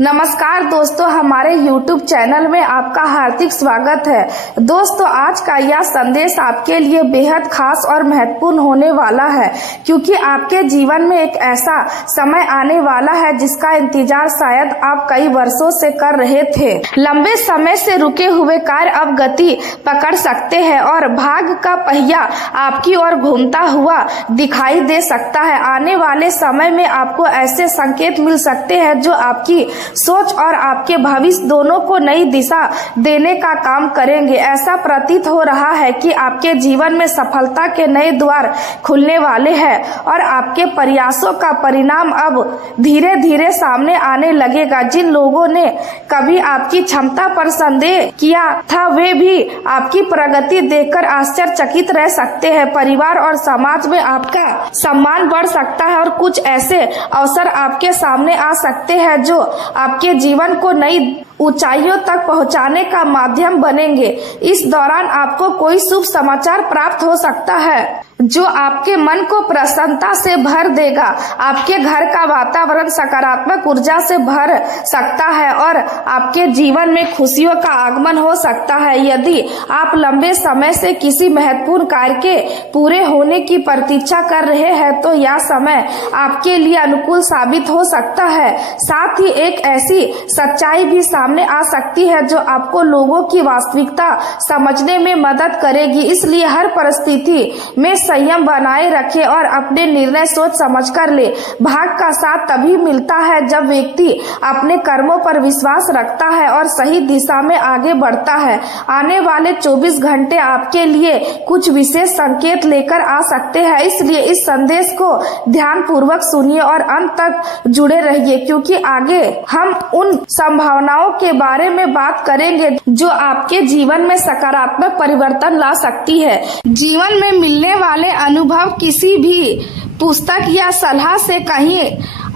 नमस्कार दोस्तों, हमारे YouTube चैनल में आपका हार्दिक स्वागत है। दोस्तों, आज का यह संदेश आपके लिए बेहद खास और महत्वपूर्ण होने वाला है, क्योंकि आपके जीवन में एक ऐसा समय आने वाला है जिसका इंतजार शायद आप कई वर्षों से कर रहे थे। लंबे समय से रुके हुए कार्य अब गति पकड़ सकते हैं और भाग्य का पहिया आपकी ओर घूमता हुआ दिखाई दे सकता है। आने वाले समय में आपको ऐसे संकेत मिल सकते हैं जो आपकी सोच और आपके भविष्य दोनों को नई दिशा देने का काम करेंगे। ऐसा प्रतीत हो रहा है कि आपके जीवन में सफलता के नए द्वार खुलने वाले हैं और आपके प्रयासों का परिणाम अब धीरे धीरे सामने आने लगेगा। जिन लोगों ने कभी आपकी क्षमता पर संदेह किया था, वे भी आपकी प्रगति देखकर आश्चर्यचकित रह सकते हैं। परिवार और समाज में आपका सम्मान बढ़ सकता है और कुछ ऐसे अवसर आपके सामने आ सकते हैं जो आपके जीवन को नई ऊंचाइयों तक पहुंचाने का माध्यम बनेंगे। इस दौरान आपको कोई शुभ समाचार प्राप्त हो सकता है जो आपके मन को प्रसन्नता से भर देगा। आपके घर का वातावरण सकारात्मक ऊर्जा से भर सकता है और आपके जीवन में खुशियों का आगमन हो सकता है। यदि आप लंबे समय से किसी महत्वपूर्ण कार्य के पूरे होने की प्रतीक्षा कर रहे हैं तो यह समय आपके लिए अनुकूल साबित हो सकता है। साथ ही एक ऐसी सच्चाई भी सामने आ सकती है जो आपको लोगों की वास्तविकता समझने में मदद करेगी। इसलिए हर परिस्थिति में संयम बनाए रखें और अपने निर्णय सोच समझकर ले। भाग्य का साथ तभी मिलता है जब व्यक्ति अपने कर्मों पर विश्वास रखता है और सही दिशा में आगे बढ़ता है। आने वाले 24 घंटे आपके लिए कुछ विशेष संकेत लेकर आ सकते हैं, इसलिए इस संदेश को ध्यान पूर्वक सुनिए और अंत तक जुड़े रहिए, क्योंकि आगे हम उन संभावनाओं के बारे में बात करेंगे जो आपके जीवन में सकारात्मक परिवर्तन ला सकती है। जीवन में मिलने वाले अनुभव किसी भी पुस्तक या सलाह से कहीं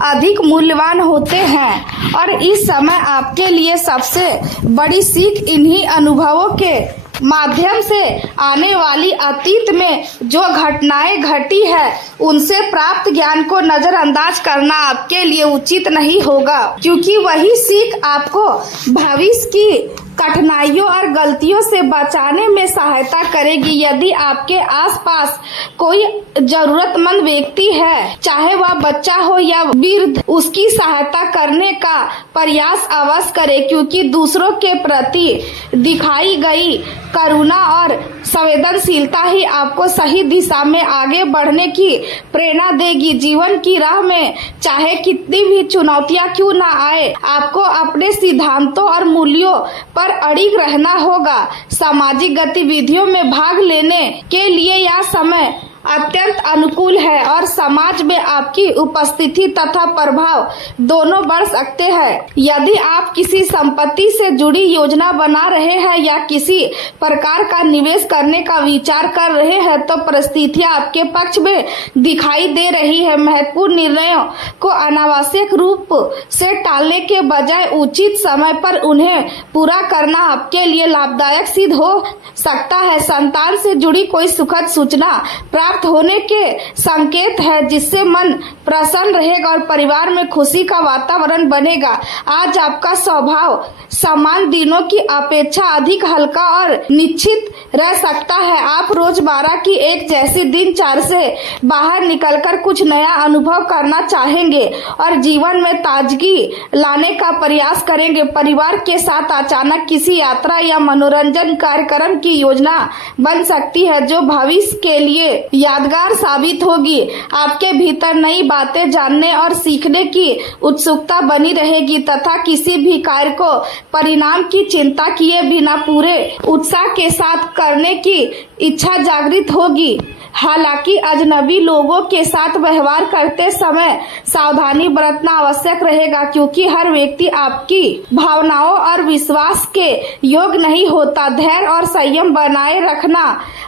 अधिक मूल्यवान होते हैं और इस समय आपके लिए सबसे बड़ी सीख इन्हीं अनुभवों के माध्यम से आने वाली अतीत में जो घटनाएं घटी है उनसे प्राप्त ज्ञान को नजरअंदाज करना आपके लिए उचित नहीं होगा, क्योंकि वही सीख आपको भविष्य की कठिनाइयों और गलतियों से बचाने में सहायता करेगी। यदि आपके आसपास कोई जरूरतमंद व्यक्ति है, चाहे वह बच्चा हो या वृद्ध, उसकी सहायता करने का प्रयास अवश्य करें, क्योंकि दूसरों के प्रति दिखाई गई करुणा और संवेदनशीलता ही आपको सही दिशा में आगे बढ़ने की प्रेरणा देगी। जीवन की राह में चाहे कितनी भी चुनौतियां क्यों न आए, आपको अपने सिद्धांतों और मूल्यों पर अड़िग रहना होगा। सामाजिक गतिविधियों में भाग लेने के लिए यह समय अत्यंत अनुकूल है और समाज में आपकी उपस्थिति तथा प्रभाव दोनों बढ़ सकते हैं। यदि आप किसी संपत्ति से जुड़ी योजना बना रहे हैं या किसी प्रकार का निवेश करने का विचार कर रहे हैं तो परिस्थितियां आपके पक्ष में दिखाई दे रही है। महत्वपूर्ण निर्णयों को अनावश्यक रूप से टालने के बजाय उचित समय पर उन्हें पूरा करना आपके लिए लाभदायक सिद्ध हो सकता है। संतान से जुड़ी कोई सुखद सूचना प्राप्त होने के संकेत है, जिससे मन प्रसन्न रहेगा और परिवार में खुशी का वातावरण बनेगा। आज आपका स्वभाव सामान्य दिनों की अपेक्षा अधिक हल्का और निश्चित रह सकता है। आप रोजमर्रा की एक जैसी दिनचर्या से बाहर निकलकर कुछ नया अनुभव करना चाहेंगे और जीवन में ताजगी लाने का प्रयास करेंगे। परिवार के साथ अचानक किसी यात्रा या मनोरंजन कार्यक्रम की योजना बन सकती है जो भविष्य के लिए यादगार साबित होगी। आपके भीतर नई बातें जानने और सीखने की उत्सुकता बनी रहेगी तथा किसी भी कार्य को परिणाम की चिंता किए बिना पूरे उत्साह के साथ करने की इच्छा जागृत होगी। हालांकि अजनबी लोगों के साथ व्यवहार करते समय सावधानी बरतना आवश्यक रहेगा, क्योंकि हर व्यक्ति आपकी भावनाओं और विश्वास के योग्य नहीं होता। धैर्य और संयम बनाए रखना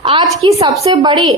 आज की सबसे बड़ी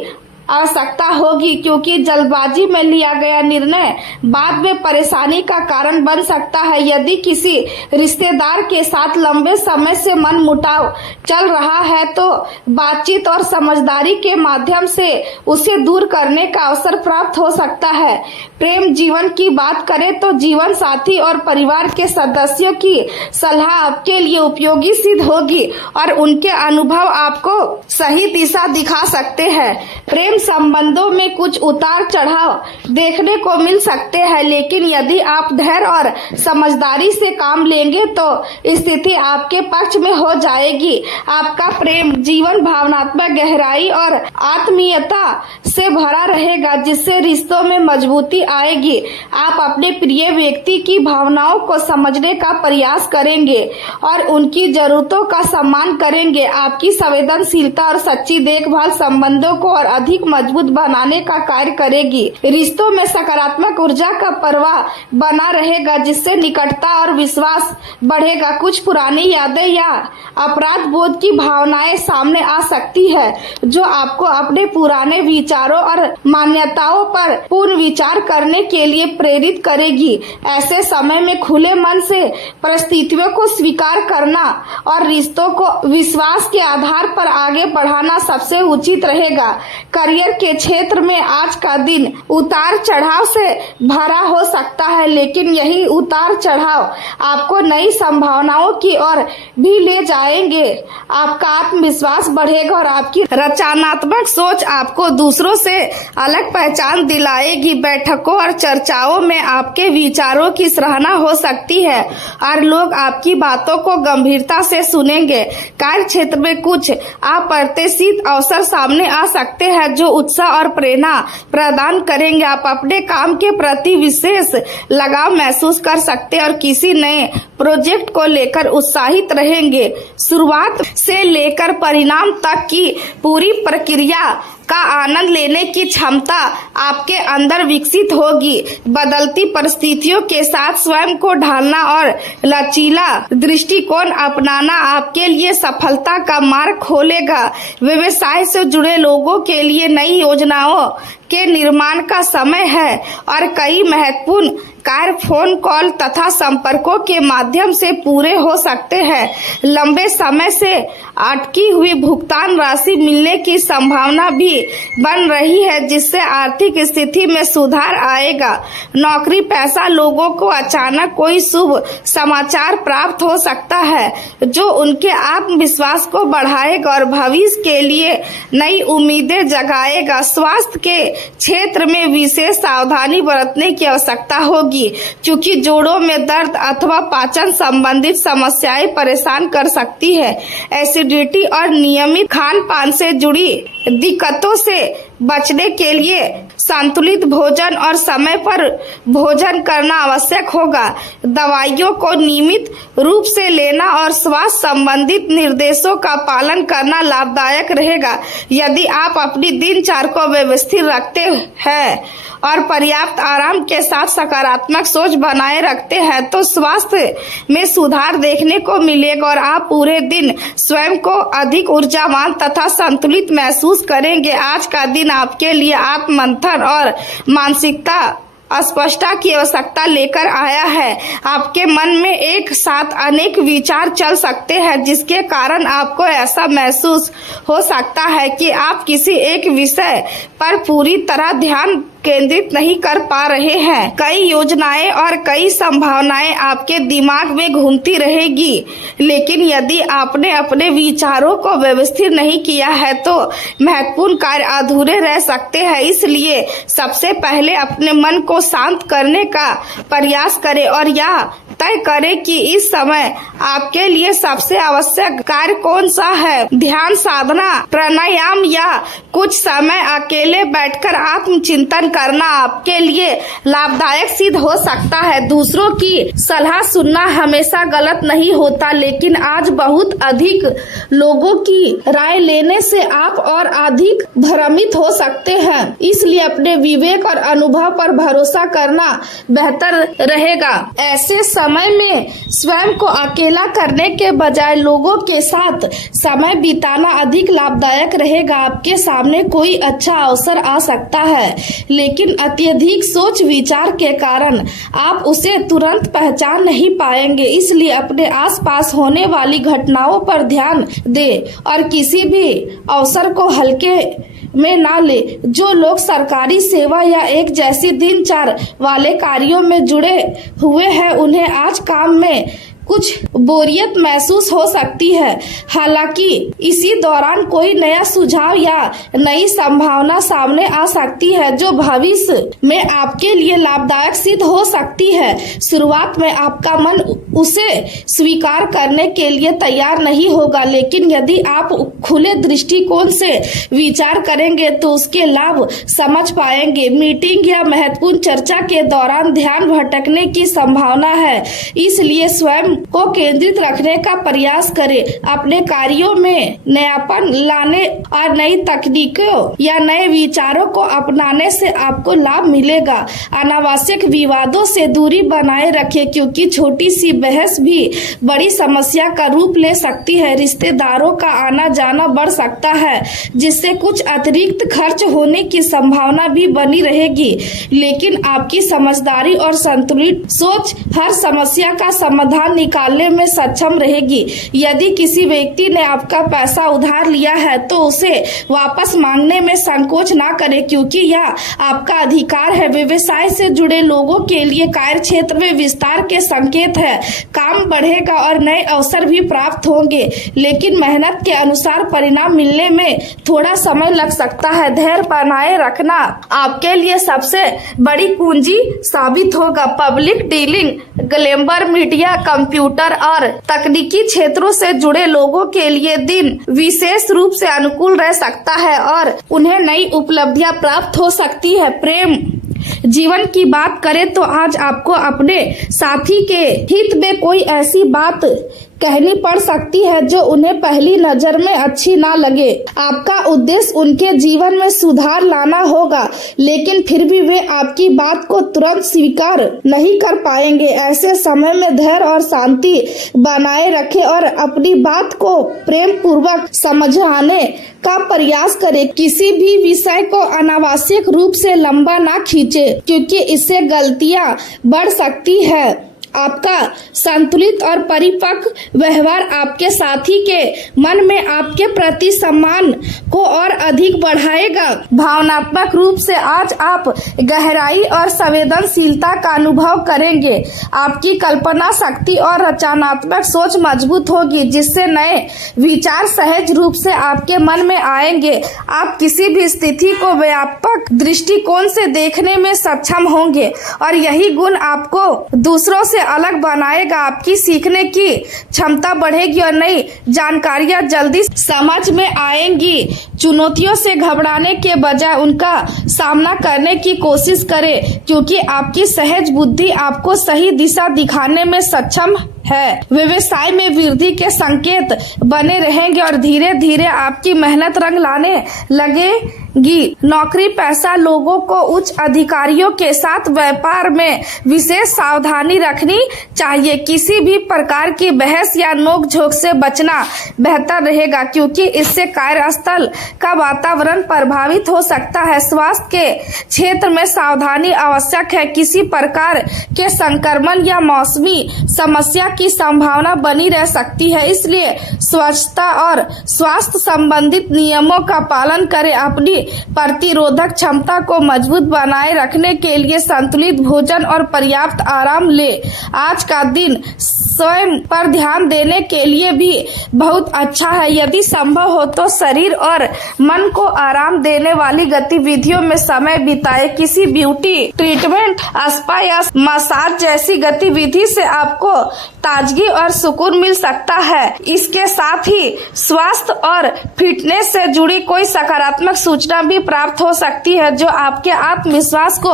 आवश्यकता होगी, क्योंकि जल्दबाजी में लिया गया निर्णय बाद में परेशानी का कारण बन सकता है। यदि किसी रिश्तेदार के साथ लंबे समय से मनमुटाव चल रहा है तो बातचीत और समझदारी के माध्यम से उसे दूर करने का अवसर प्राप्त हो सकता है। प्रेम जीवन की बात करें तो जीवन साथी और परिवार के सदस्यों की सलाह आपके लिए उपयोगी सिद्ध होगी और उनके अनुभव आपको सही दिशा दिखा सकते हैं। प्रेम संबंधों में कुछ उतार चढ़ाव देखने को मिल सकते हैं, लेकिन यदि आप धैर्य और समझदारी से काम लेंगे तो स्थिति आपके पक्ष में हो जाएगी। आपका प्रेम जीवन भावनात्मक गहराई और आत्मीयता से भरा रहेगा, जिससे रिश्तों में मजबूती आएगी। आप अपने प्रिय व्यक्ति की भावनाओं को समझने का प्रयास करेंगे और उनकी जरूरतों का सम्मान करेंगे। आपकी संवेदनशीलता और सच्ची देखभाल संबंधों को और अधिक मजबूत बनाने का कार्य करेगी। रिश्तों में सकारात्मक ऊर्जा का प्रवाह बना रहेगा, जिससे निकटता और विश्वास बढ़ेगा। कुछ पुरानी यादें या अपराध बोध की भावनाएं सामने आ सकती है, जो आपको अपने पुराने विचारों और मान्यताओं पर पुनः विचार करने के लिए प्रेरित करेगी। ऐसे समय में खुले मन से परिस्थितियों को स्वीकार करना और रिश्तों को विश्वास के आधार पर आगे बढ़ाना सबसे उचित रहेगा। करियर के क्षेत्र में आज का दिन उतार चढ़ाव से भरा हो सकता है, लेकिन यही उतार चढ़ाव आपको नई संभावनाओं की ओर भी ले जाएंगे। आपका आत्मविश्वास बढ़ेगा और आपकी रचनात्मक सोच आपको दूसरों से अलग पहचान दिलाएगी। बैठकों और चर्चाओं में आपके विचारों की सराहना हो सकती है और लोग आपकी बातों को गंभीरता से सुनेंगे। कार्य क्षेत्र में कुछ अप्रत्याशित अवसर सामने आ सकते हैं, जो उत्साह और प्रेरणा प्रदान करेंगे। आप अपने काम के प्रति विशेष लगाव महसूस कर सकते हैं और किसी नए प्रोजेक्ट को लेकर उत्साहित रहेंगे। शुरुआत से लेकर परिणाम तक की पूरी प्रक्रिया का आनंद लेने की क्षमता आपके अंदर विकसित होगी। बदलती परिस्थितियों के साथ स्वयं को ढालना और लचीला दृष्टिकोण अपनाना आपके लिए सफलता का मार्ग खोलेगा। व्यवसाय से जुड़े लोगों के लिए नई योजनाओं के निर्माण का समय है और कई महत्वपूर्ण कार्य फोन कॉल तथा संपर्कों के माध्यम से पूरे हो सकते हैं। लंबे समय से अटकी हुई भुगतान राशि मिलने की संभावना भी बन रही है, जिससे आर्थिक स्थिति में सुधार आएगा। नौकरी पेशा लोगों को अचानक कोई शुभ समाचार प्राप्त हो सकता है, जो उनके आत्मविश्वास को बढ़ाएगा और भविष्य के लिए नई उम्मीदें जगाएगा। स्वास्थ्य के क्षेत्र में विशेष सावधानी बरतने की आवश्यकता होगी, क्योंकि जोड़ों में दर्द अथवा पाचन संबंधित समस्याएं परेशान कर सकती है। एसिडिटी और नियमित खान पान से जुड़ी दिक्कतों से बचने के लिए संतुलित भोजन और समय पर भोजन करना आवश्यक होगा। दवाइयों को नियमित रूप से लेना और स्वास्थ्य संबंधित निर्देशों का पालन करना लाभदायक रहेगा। यदि आप अपनी दिनचर्या को व्यवस्थित रखते हैं और पर्याप्त आराम के साथ सकारात्मक सोच बनाए रखते हैं तो स्वास्थ्य में सुधार देखने को मिलेगा और आप पूरे दिन स्वयं को अधिक ऊर्जावान तथा संतुलित महसूस करेंगे। आज का दिन आपके लिए आत्ममंथन और मानसिकता स्पष्टता की आवश्यकता लेकर आया है। आपके मन में एक साथ अनेक विचार चल सकते हैं, जिसके कारण आपको ऐसा महसूस हो सकता है कि आप किसी एक विषय पर पूरी तरह ध्यान केंद्रित नहीं कर पा रहे हैं। कई योजनाएं और कई संभावनाएं आपके दिमाग में घूमती रहेगी, लेकिन यदि आपने अपने विचारों को व्यवस्थित नहीं किया है तो महत्वपूर्ण कार्य अधूरे रह सकते हैं। इसलिए सबसे पहले अपने मन को शांत करने का प्रयास करें और यह तय करें कि इस समय आपके लिए सबसे आवश्यक कार्य कौन सा है। ध्यान साधना, प्राणायाम या कुछ समय अकेले बैठकर आत्मचिंतन करना आपके लिए लाभदायक सिद्ध हो सकता है। दूसरों की सलाह सुनना हमेशा गलत नहीं होता, लेकिन आज बहुत अधिक लोगों की राय लेने से आप और अधिक भ्रमित हो सकते हैं। इसलिए अपने विवेक और अनुभव पर भरोसा करना बेहतर रहेगा। ऐसे समय में स्वयं को अकेला करने के बजाय लोगों के साथ समय बिताना अधिक लाभदायक रहेगा। आपके सामने कोई अच्छा अवसर आ सकता है, लेकिन अत्यधिक सोच विचार के कारण आप उसे तुरंत पहचान नहीं पाएंगे। इसलिए अपने आसपास होने वाली घटनाओं पर ध्यान दें और किसी भी अवसर को हल्के में ना ले। जो लोग सरकारी सेवा या एक जैसी दिनचर्या वाले कार्यों में जुड़े हुए हैं, उन्हें आज काम में कुछ बोरियत महसूस हो सकती है। हालांकि इसी दौरान कोई नया सुझाव या नई संभावना सामने आ सकती है जो भविष्य में आपके लिए लाभदायक सिद्ध हो सकती है। शुरुआत में आपका मन उसे स्वीकार करने के लिए तैयार नहीं होगा, लेकिन यदि आप खुले दृष्टिकोण से विचार करेंगे तो उसके लाभ समझ पाएंगे। मीटिंग या महत्वपूर्ण चर्चा के दौरान ध्यान भटकने की संभावना है, इसलिए स्वयं को केंद्रित रखने का प्रयास करें। अपने कार्यों में नयापन लाने और नई तकनीकों या नए विचारों को अपनाने से आपको लाभ मिलेगा। अनावश्यक विवादों से दूरी बनाए रखें, क्योंकि छोटी सी बहस भी बड़ी समस्या का रूप ले सकती है। रिश्तेदारों का आना जाना बढ़ सकता है, जिससे कुछ अतिरिक्त खर्च होने की संभावना भी बनी रहेगी, लेकिन आपकी समझदारी और संतुलित सोच हर समस्या का समाधान निकालने में सक्षम रहेगी। यदि किसी व्यक्ति ने आपका पैसा उधार लिया है तो उसे वापस मांगने में संकोच ना करें, क्योंकि यह आपका अधिकार है। व्यवसाय से जुड़े लोगों के लिए कार्य क्षेत्र में विस्तार के संकेत है। काम बढ़ेगा और नए अवसर भी प्राप्त होंगे, लेकिन मेहनत के अनुसार परिणाम मिलने में थोड़ा समय लग सकता है। धैर्य बनाए रखना आपके लिए सबसे बड़ी कुंजी साबित होगा। Public dealing, glamour, media, computer और तकनीकी क्षेत्रों से जुड़े लोगों के लिए दिन विशेष रूप से अनुकूल रह सकता है और उन्हें नई उपलब्धियां प्राप्त हो सकती है। प्रेम जीवन की बात करें तो आज आपको अपने साथी के हित में कोई ऐसी बात कहनी पड़ सकती है जो उन्हें पहली नजर में अच्छी ना लगे। आपका उद्देश्य उनके जीवन में सुधार लाना होगा, लेकिन फिर भी वे आपकी बात को तुरंत स्वीकार नहीं कर पाएंगे। ऐसे समय में धैर्य और शांति बनाए रखें और अपनी बात को प्रेम पूर्वक समझाने का प्रयास करें। किसी भी विषय को अनावश्यक रूप से लंबा ना खींचे, क्योंकि इससे गलतियां बढ़ सकती है। आपका संतुलित और परिपक्व व्यवहार आपके साथी के मन में आपके प्रति सम्मान को और अधिक बढ़ाएगा। भावनात्मक रूप से आज आप गहराई और संवेदनशीलता का अनुभव करेंगे। आपकी कल्पना शक्ति और रचनात्मक सोच मजबूत होगी, जिससे नए विचार सहज रूप से आपके मन में आएंगे। आप किसी भी स्थिति को व्यापक दृष्टिकोण से देखने में सक्षम होंगे और यही गुण आपको दूसरों से अलग बनाएगा। आपकी सीखने की क्षमता बढ़ेगी और नई जानकारियां जल्दी समझ में आएंगी। चुनौतियों से घबराने के बजाय उनका सामना करने की कोशिश करें, क्योंकि आपकी सहज बुद्धि आपको सही दिशा दिखाने में सक्षम है। व्यवसाय में वृद्धि के संकेत बने रहेंगे और धीरे धीरे आपकी मेहनत रंग लाने लगेगी। नौकरी पेशा लोगों को उच्च अधिकारियों के साथ व्यापार में विशेष सावधानी रखनी चाहिए। किसी भी प्रकार की बहस या नोकझोंक से बचना बेहतर रहेगा, क्योंकि इससे कार्यस्थल का वातावरण प्रभावित हो सकता है। स्वास्थ्य के क्षेत्र में सावधानी आवश्यक है। किसी प्रकार के संक्रमण या मौसमी समस्या की संभावना बनी रह सकती है, इसलिए स्वच्छता और स्वास्थ्य संबंधित नियमों का पालन करें। अपनी प्रतिरोधक क्षमता को मजबूत बनाए रखने के लिए संतुलित भोजन और पर्याप्त आराम ले। आज का दिन स्वयं पर ध्यान देने के लिए भी बहुत अच्छा है। यदि संभव हो तो शरीर और मन को आराम देने वाली गतिविधियों में समय बिताए। किसी ब्यूटी ट्रीटमेंट, स्पा या मसाज जैसी गतिविधि से आपको ताजगी और सुकून मिल सकता है। इसके साथ ही स्वास्थ्य और फिटनेस से जुड़ी कोई सकारात्मक सूचना भी प्राप्त हो सकती है, जो आपके आत्मविश्वास को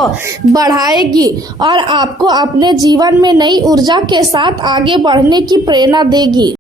बढ़ाएगी और आपको अपने जीवन में नई ऊर्जा के साथ आगे बढ़ने की प्रेरणा देगी।